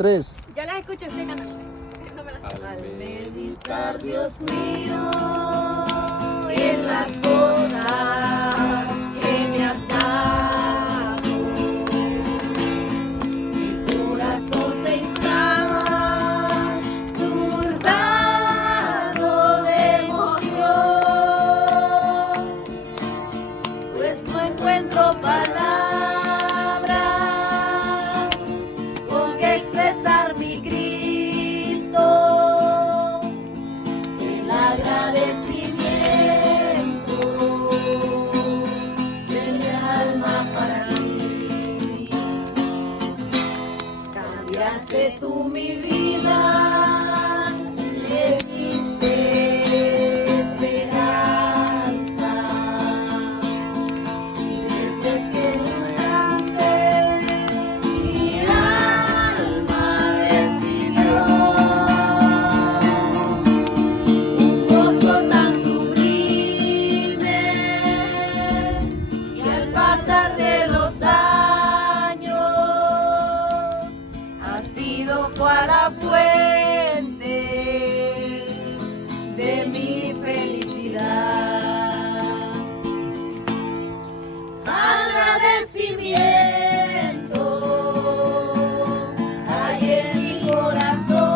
3. Ya las escucho, estoy cantando. No me las sé. Al meditar, Dios mío, en las cosas que me has dado, mi corazón se inflama, turbado de emoción, pues no encuentro palabras con que expresar mi Cristo, el agradecimiento de mi alma para ti. Cambiaste tú mi vida, le diste esperanza, y desde aquel instante mi alma recibió un gozo tan sublime, y al pasar de los años ha sido cual la fuente de mi felicidad. Agradecimiento hay en mi corazón,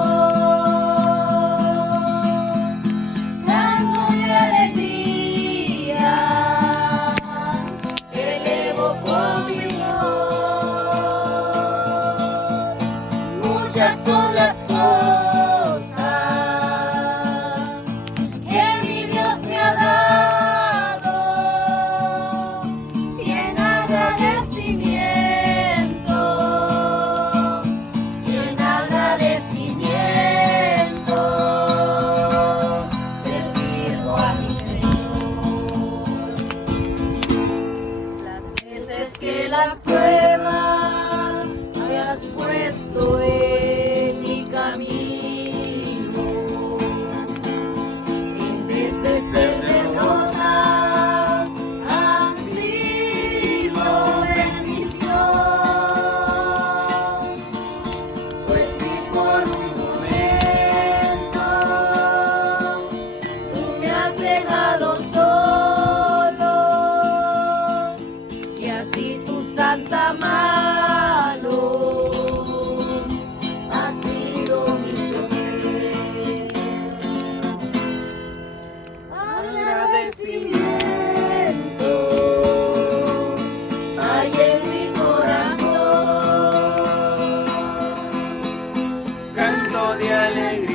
canto de alegría, elevo con mi voz. Muchas son las cosas que mi Dios me ha dado, y en agradecimiento le sirvo a mi Señor. Las veces que las pruebas hayas puesto en mi camino, en vez de ser derrotas, han sido bendición. Pues si por un momento tú me has dejado solo, y así tu santa mano ha sido mi sostén. Agradecimiento hay en mi corazón, Canto de alegría.